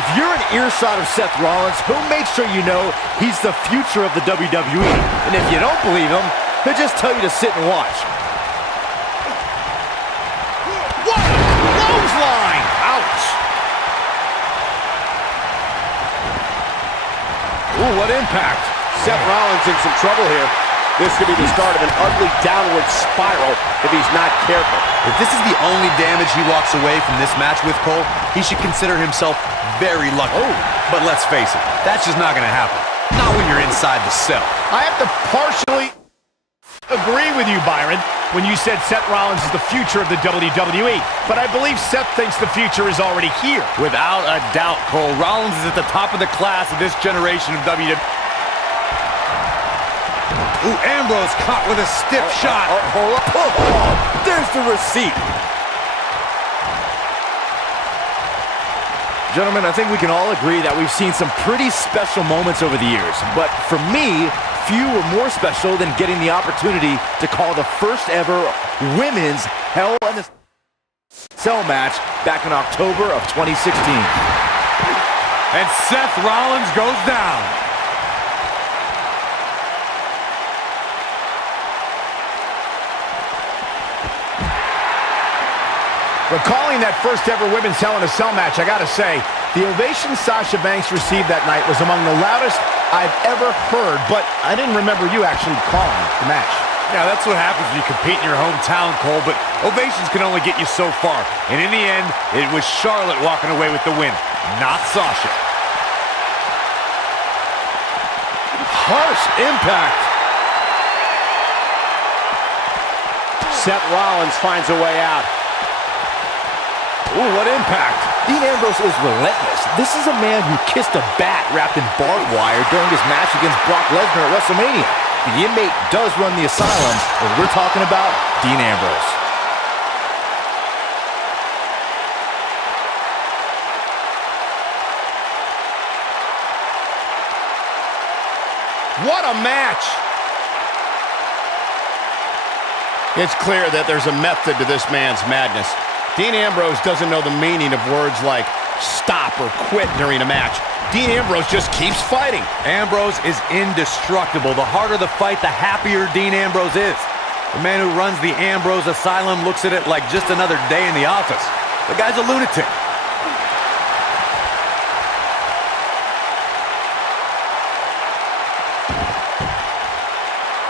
If you're an earshot of Seth Rollins, he'll make sure you know he's the future of the WWE. And if you don't believe him, he'll just tell you to sit and watch. What a clothesline! Ouch! Ooh, what impact. Seth Rollins in some trouble here. This could be the start of an ugly downward spiral if he's not careful. If this is the only damage he walks away from this match with, Cole, he should consider himself very lucky. Oh. But let's face it, that's just not going to happen. Not when you're inside the cell. I have to partially agree with you, Byron, when you said Seth Rollins is the future of the WWE. But I believe Seth thinks the future is already here. Without a doubt, Cole, Rollins is at the top of the class of this generation of WWE. Ooh, Ambrose caught with a stiff shot. Hold up. Oh, there's the receipt. Gentlemen, I think we can all agree that we've seen some pretty special moments over the years. But for me, few were more special than getting the opportunity to call the first ever women's Hell in a Cell match back in October of 2016. And Seth Rollins goes down. Recalling that first ever women's Hell in a Cell match, I gotta say, the ovation Sasha Banks received that night was among the loudest I've ever heard, but I didn't remember you actually calling the match. Yeah, that's what happens when you compete in your hometown, Cole, but ovations can only get you so far. And in the end, it was Charlotte walking away with the win, not Sasha. Harsh impact. Seth Rollins finds a way out. Ooh, what impact. Dean Ambrose is relentless. This is a man who kissed a bat wrapped in barbed wire during his match against Brock Lesnar at WrestleMania. The inmate does run the asylum, and we're talking about Dean Ambrose. What a match! It's clear that there's a method to this man's madness. Dean Ambrose doesn't know the meaning of words like stop or quit during a match. Dean Ambrose just keeps fighting. Ambrose is indestructible. The harder the fight, the happier Dean Ambrose is. The man who runs the Ambrose Asylum looks at it like just another day in the office. The guy's a lunatic.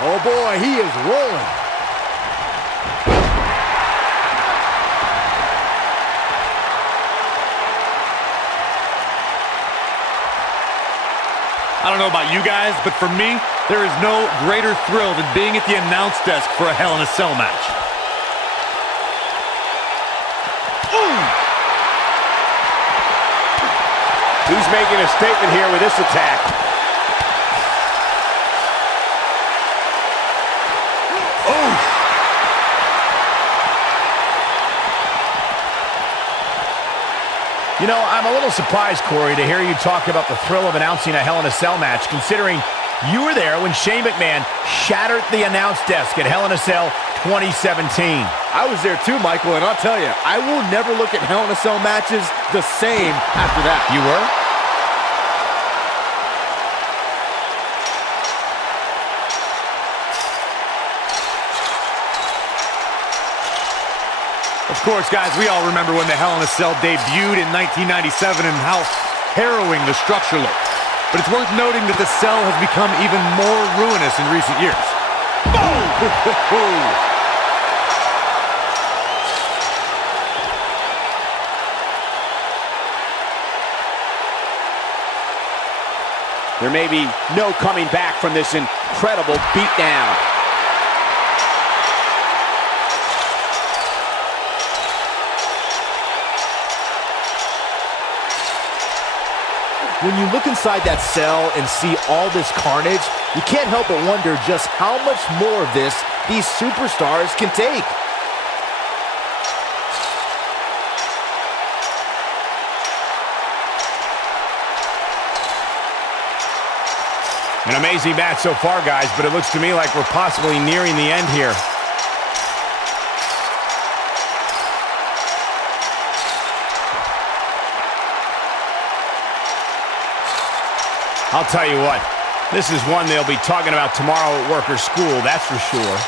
Oh boy, he is rolling. I don't know about you guys, but for me, there is no greater thrill than being at the announce desk for a Hell in a Cell match. Ooh. He's making a statement here with this attack. You know, I'm a little surprised, Corey, to hear you talk about the thrill of announcing a Hell in a Cell match, considering you were there when Shane McMahon shattered the announce desk at Hell in a Cell 2017. I was there too, Michael, and I'll tell you, I will never look at Hell in a Cell matches the same after that. You were? Of course, guys, we all remember when the Hell in a Cell debuted in 1997 and how harrowing the structure looked. But it's worth noting that the cell has become even more ruinous in recent years. Boom! There may be no coming back from this incredible beatdown. When you look inside that cell and see all this carnage, you can't help but wonder just how much more of this these superstars can take. An amazing match so far, guys, but it looks to me like we're possibly nearing the end here. I'll tell you what, this is one they'll be talking about tomorrow at work or school, that's for sure.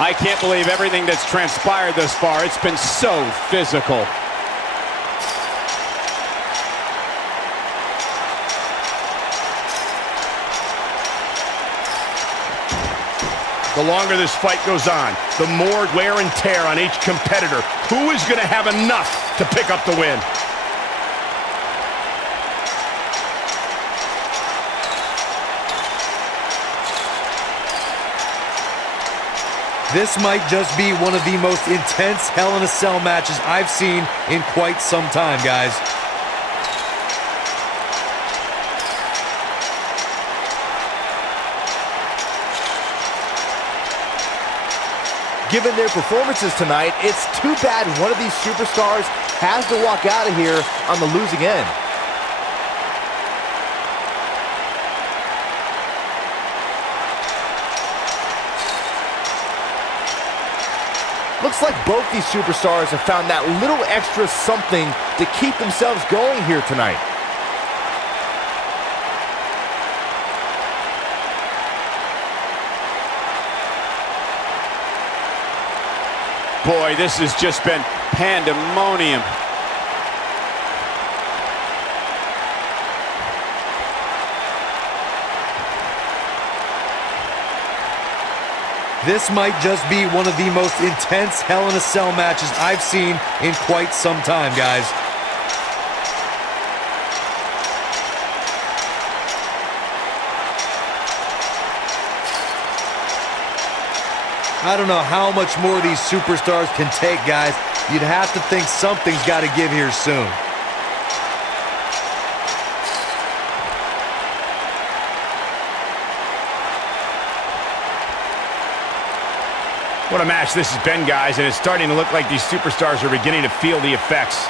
I can't believe everything that's transpired thus far. It's been so physical. The longer this fight goes on, the more wear and tear on each competitor. Who is going to have enough to pick up the win? This might just be one of the most intense Hell in a Cell matches I've seen in quite some time, guys. Given their performances tonight, it's too bad one of these superstars has to walk out of here on the losing end. Looks like both these superstars have found that little extra something to keep themselves going here tonight. Boy, this has just been pandemonium. This might just be one of the most intense Hell in a Cell matches I've seen in quite some time, guys. I don't know how much more these superstars can take, guys. You'd have to think something's got to give here soon. What a match this has been, guys, and it's starting to look like these superstars are beginning to feel the effects.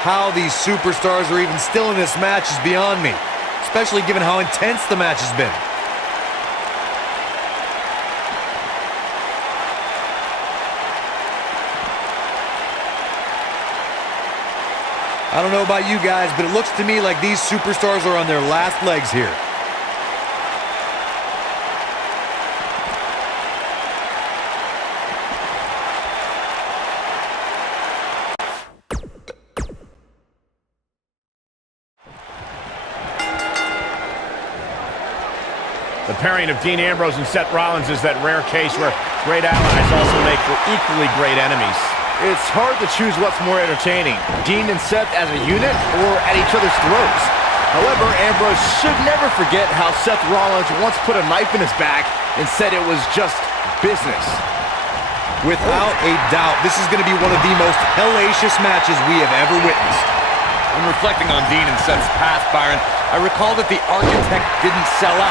How these superstars are even still in this match is beyond me, especially given how intense the match has been. I don't know about you guys, but it looks to me like these superstars are on their last legs here. The pairing of Dean Ambrose and Seth Rollins is that rare case where great allies also make for equally great enemies. It's hard to choose what's more entertaining, Dean and Seth as a unit or at each other's throats. However, Ambrose should never forget how Seth Rollins once put a knife in his back and said it was just business. Without a doubt, this is going to be one of the most hellacious matches we have ever witnessed. When reflecting on Dean and Seth's past, Byron, I recall that the Architect didn't sell out.